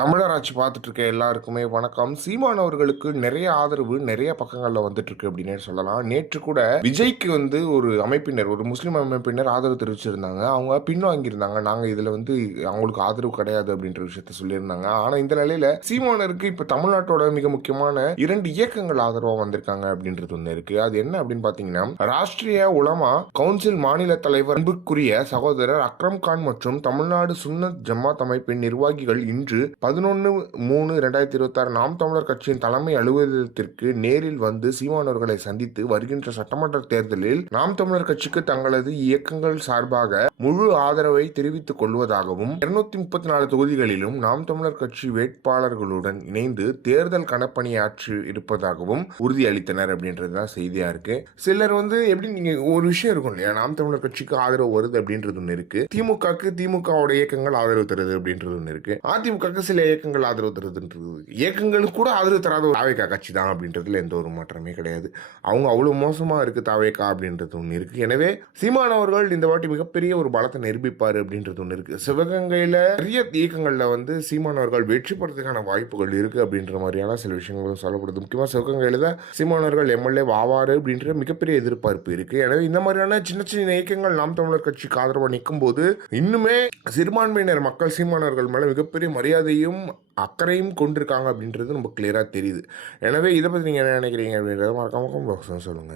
தமிழர் ஆட்சி பார்த்துட்டு இருக்க எல்லாருக்குமே வணக்கம். சீமான் அவர்களுக்கு நிறைய ஆதரவு நிறைய பக்கங்கள்ல வந்துட்டு இருக்கு அப்படின்னே சொல்லலாம். நேற்று கூட விஜய்க்கு ஒரு அமைப்பினர், ஒரு முஸ்லீம் அமைப்பினர் ஆதரவு தெரிவிச்சிருந்தாங்க. அவங்க பின்வாங்கியிருந்தாங்க. நாங்க இதுல அவங்களுக்கு ஆதரவு கிடையாது அப்படின்ற விஷயத்த சொல்லியிருந்தாங்க. ஆனா இந்த நிலையில சீமானருக்கு இப்ப தமிழ்நாட்டோட மிக முக்கியமான 2 இயக்கங்கள் ஆதரவா வந்திருக்காங்க அப்படின்றது ஒண்ணு இருக்கு. அது என்ன அப்படின்னு பாத்தீங்கன்னா, ராஷ்டிரிய உலமா கவுன்சில் மாநில தலைவர் அன்புக்குரிய சகோதரர் அக்ரம் கான் மற்றும் தமிழ்நாடு சுன்னத் ஜமாத் அமைப்பின் நிர்வாகிகள் இன்று 11/3/2026 நாம் தமிழர் கட்சியின் தலைமை அலுவலகத்திற்கு நேரில் வந்து சீமானவர்களை சந்தித்து வருகின்ற சட்டமன்ற தேர்தலில் நாம் தமிழர் கட்சிக்கு தங்களது இயக்கங்கள் சார்பாக முழு ஆதரவை தெரிவித்துக் கொள்வதாகவும் 234 தொகுதிகளிலும் நாம் தமிழர் கட்சி வேட்பாளர்களுடன் இணைந்து தேர்தல் களப்பணியாற்றி இருப்பதாகவும் உறுதியளித்தனர் அப்படின்றதுதான் செய்தியா இருக்கு. சிலர் எப்படி நீங்க ஒரு விஷயம் இருக்கும் இல்லையா, நாம் தமிழர் கட்சிக்கு ஆதரவு வருது அப்படின்றது ஒண்ணு இருக்கு, திமுகவோட இயக்கங்கள் ஆதரவு தருது அப்படின்றது ஒண்ணு இருக்கு, அதிமுக சில இயக்கங்கள் ஆதரவு தருதுன்றது, இயக்கங்களுக்கு கூட ஆதரவு தராத ஒரு தாவேகா கட்சி தான் அப்படின்றதுல எந்த ஒரு மாற்றமே கிடையாது. அவங்க அவ்வளவு மோசமா இருக்கு தாவேகா அப்படின்றது ஒண்ணு இருக்கு. எனவே சீமான் அவர்கள் இந்த வாட்டி மிகப்பெரிய ஒரு பலத்தை நிரூபிப்பாரு அப்படின்றது ஒண்ணு இருக்கு. சிவகங்கையில நிறைய இயக்கங்கள்ல சீமான் அவர்கள் வெற்றி பெறதுக்கான வாய்ப்புகள் இருக்கு அப்படின்ற மாதிரியான சில விஷயங்களும் சொல்லப்படுது. முக்கியமா சிவகங்கையில தான் சீமான் அவர்கள் எம்எல்ஏ ஆவாரு அப்படின்ற மிகப்பெரிய எதிர்பார்ப்பு இருக்கு. எனவே இந்த மாதிரியான சின்ன சின்ன இயக்கங்கள் நாம் தமிழர் கட்சிக்கு ஆதரவாக நிற்கும் போது இன்னுமே சிறுபான்மையினர் மக்கள் சீமானவர்கள் மேல மிகப்பெரிய மரியாதையும் அக்கறையும் கொண்டிருக்காங்க அப்படின்றது ரொம்ப கிளியரா தெரியுது. எனவே இதை பத்தி நீங்க என்ன நினைக்கிறீங்க அப்படின்றத மறக்காம சொல்லுங்க.